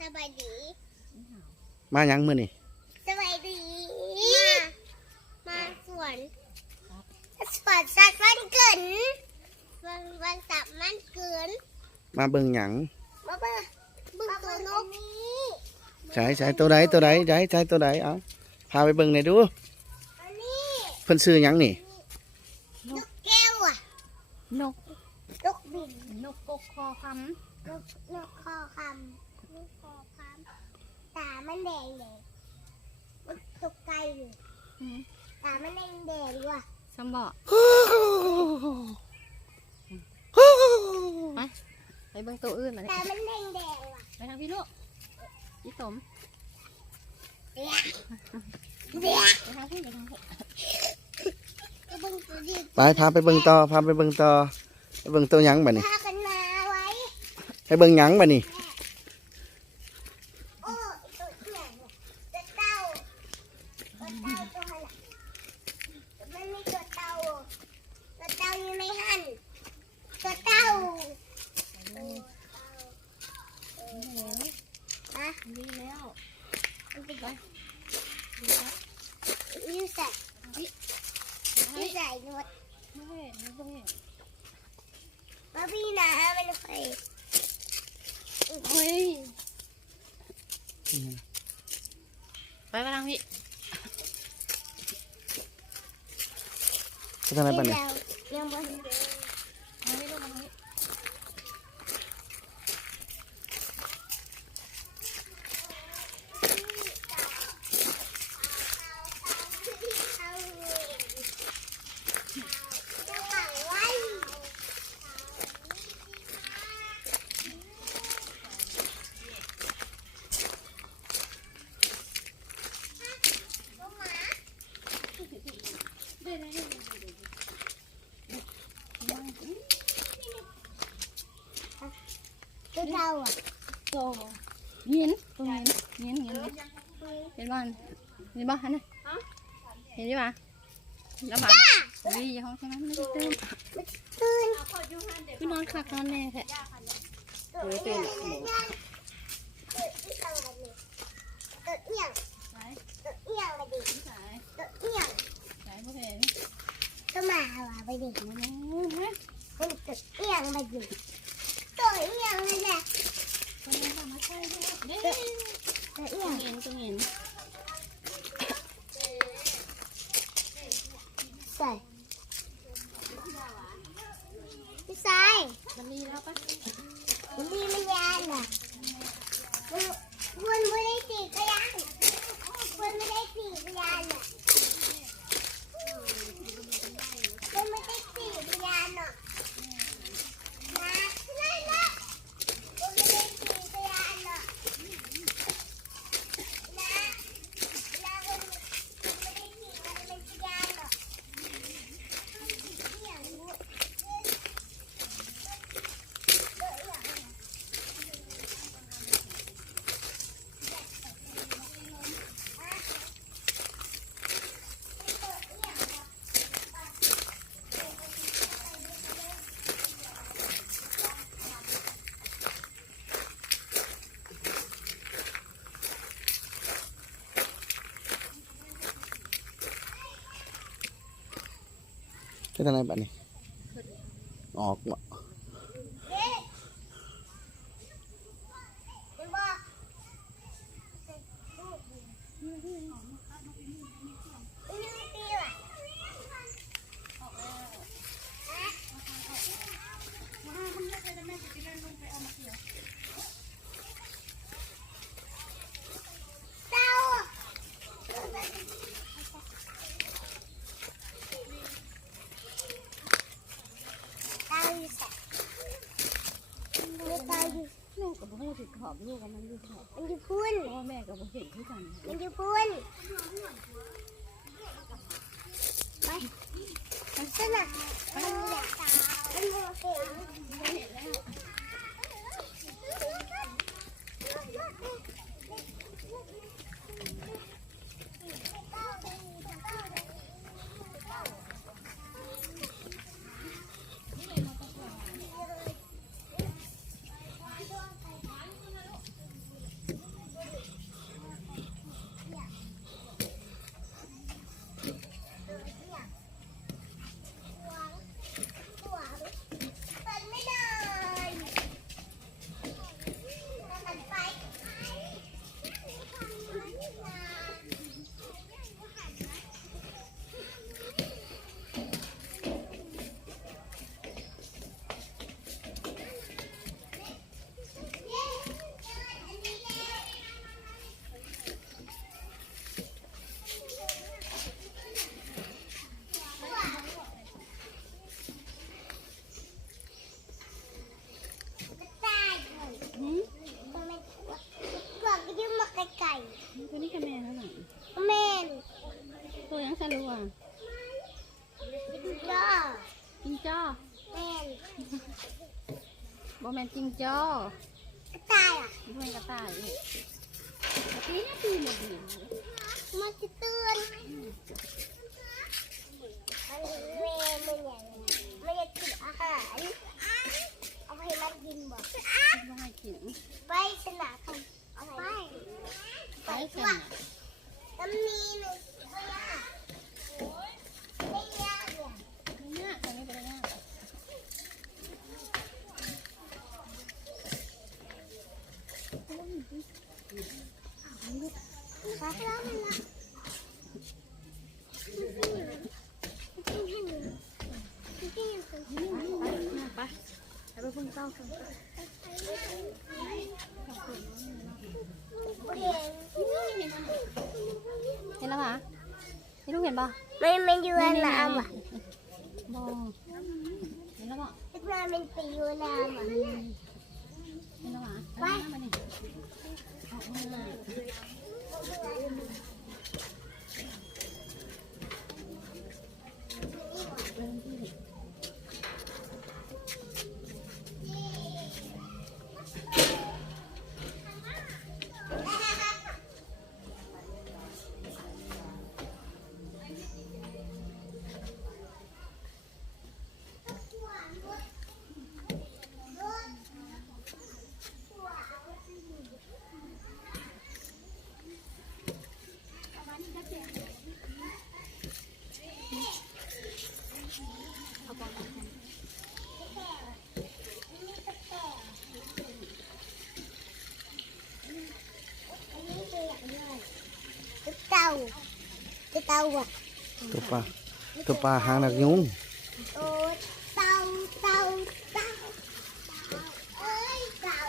สบายดีมายังมื้อนี่สบายดีมาสวนสัตว์มันเกินวันสัตว์มันเกินมาเบิ่งหยังมาเบิ่งตัวนกนี้ใช่ตัวใดใช่ตัวใดเอาพาไปเบิ่งหน่อยดูเพิ่นซื้อหยังนี่นกแก้วอ่ะนกบินนกกกคอคำนกคอคำตามันแดงเลยตกไกลอยู่ตามันแดงว่ะสมบ่ไปเบิ่งตัวอื่นมาเลยตามันแดงว่ะไปทางพี่ลูกพี่สมไปทางพี่ไปพาไปเบิ่งต่อไปเบิ่งตัวหยังบัดนี้พากันมาไว้ไปเบิ่งหยังบัดนี้โอ้ตัวเหี้ยตัวเต่าตัวอะไรมันมีตัวเต่าอยู่ในหันตัวเต่าดีแล้วยูใส่หนวดมาพี่นะมันไปไปทางพี่ไปทางไหนบัดนี้ยังบ่ตัวเต่าอ่ะโตเงี้ยตัวเงี้ยเห็นบ้านเห็นบ้านนะเห็นดิบ้าแล้วบ้านดีห้องใช่ไหมไม่ได้ตื่นพี่นอนคักนอนแน่แท้ตื่นตัวเอียงไปดิตัวเอียงก็มาว่ะไปดิมันตัวเอียงไปดิตัวเอียงเลยแหละตัวเอียงใส่พี่สายมันดีแล้วปะมันดีมันยานอ่ะวนไม่ได้ตีกระยานวนไม่ได้ตีกระยานอ่ะวนไม่ได้ตีกระยานอ่ะมาเลยนะวนไม่ได้ตีกระยานอ่ะวนไม่ได้ตีกระยานอ่ะไปทางไหนบัดนี้ออกบ่แม่กับพ่อถือขอบลูกกับมันอยู่ขอบมันอยู่พุ่นพ่อแม่กับพ่อเห็นที่กันมันอยู่พุ่นไปนั่นน่ะมันโมเห็น แมนจิงจ้อก ระต่ายอ่ะ บ่แมนกระต่ายนี่ตีนี่ตีหมดเลย มันจะเตือนมันเวมันอย่างมันจะกินอาหารเอาให้มันกินบ่ บ่ให้กิน ไปสนามกันเอาไป ไปกัน น้ำมีหนึ่งไม่ยากไม่ยากเนี่ย เนี่ยอันนี้เป็นยังไง ฟ้าร้องมันละกินให้หนูกินให้หนู ไปไปพุ่งเต้ากัน เห็นแล้วปะนี่ลูกเห็นปะ มันอยู่ในน้ำอ่ะ บอเห็นแล้วปะ มันไปอยู่ในน้ำอ่ะ เห็นแล้วปะไปมาดิออกมาเต่าอ่ะ ตัวปลาหางหนักยุง โอ้เต่าเอ้ยเต่า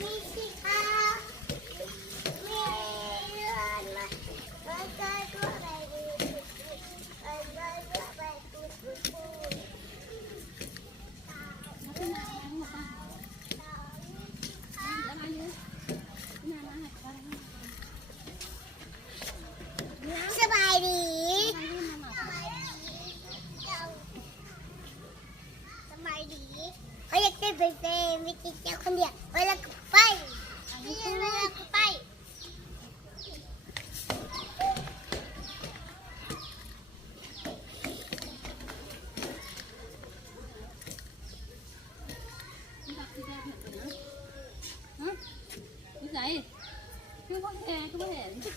มีสีขาวมีเลือดมามันก็ไปดูมันก็ไปดูสบายดีเขาอยากได้เป็นวิจิตรเจ้าคนเดียวเวลาไปไป นี่ไหนคือพ่อแกคือพ่อเห็น ซื้อ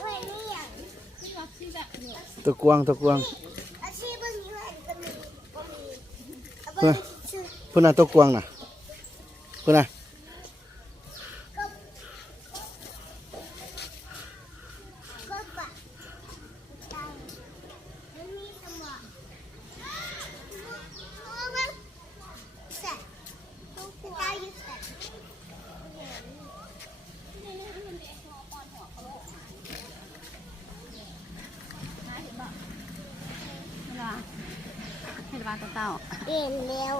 ด้วยนี่อย่าง ที่รักที่แบบเนี่ย ตัวกวาง อาชีพบางอย่างก็มีซื้อ พุ่นน่ะตัวกวางน่ะพุ่นน่ะ ก็ปะตายแล้วมีสมองใส่ตัวตายอยู่ใส่ เห็นปะเต่า เปลี่ยนแล้ว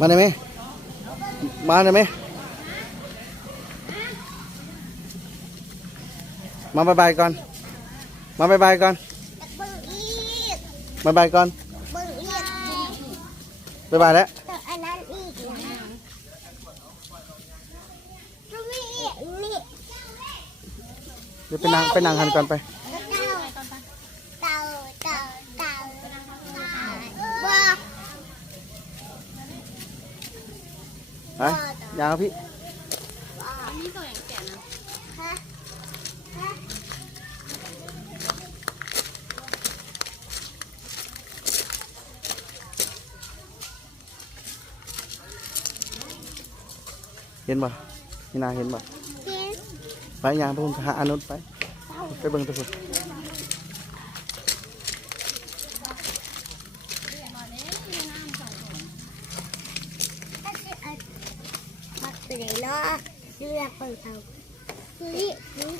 มาได้ไหมมาได้ไหมมาบายบายก่อนมาบายบายก่อน เบิ่งอีก บายบายก่อน เบิ่งอีก บายบายแล้ว แต่อันนั้นอีกนะตรงนี้อีกนี่ เดี๋ยวไปนั่งหันก่อนไป เต่าว่า ไปยาวพี่ อันนี้ตัวอย่างแก่นะ ฮะ เห็นบ่นี่นาเห็นบ่ เจ๊ ไปยางไปพุ่นหาอนุไปเบิ่งตัวพุ่น มักตัวไหนเนาะเลือกคนเขาคือนี่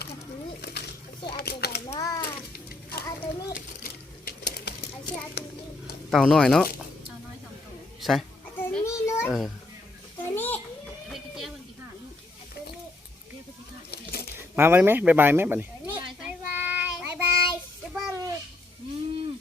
กับนี่สิเอาตัวไหนเนาะ เอาตัวนี้เอาเชือกตัวนี้ เต่าน้อยเนาะ เอาน้อยสองตัว ใช่ เอาตัวนี้นู้น เออ ตัวนี้ เฮ้ยพี่แก้วมันกี่ขาดลูก เอาตัวนี้ เรียกพี่ขาด มาไว้ไหมบ๊ายบายไหมบัดนี้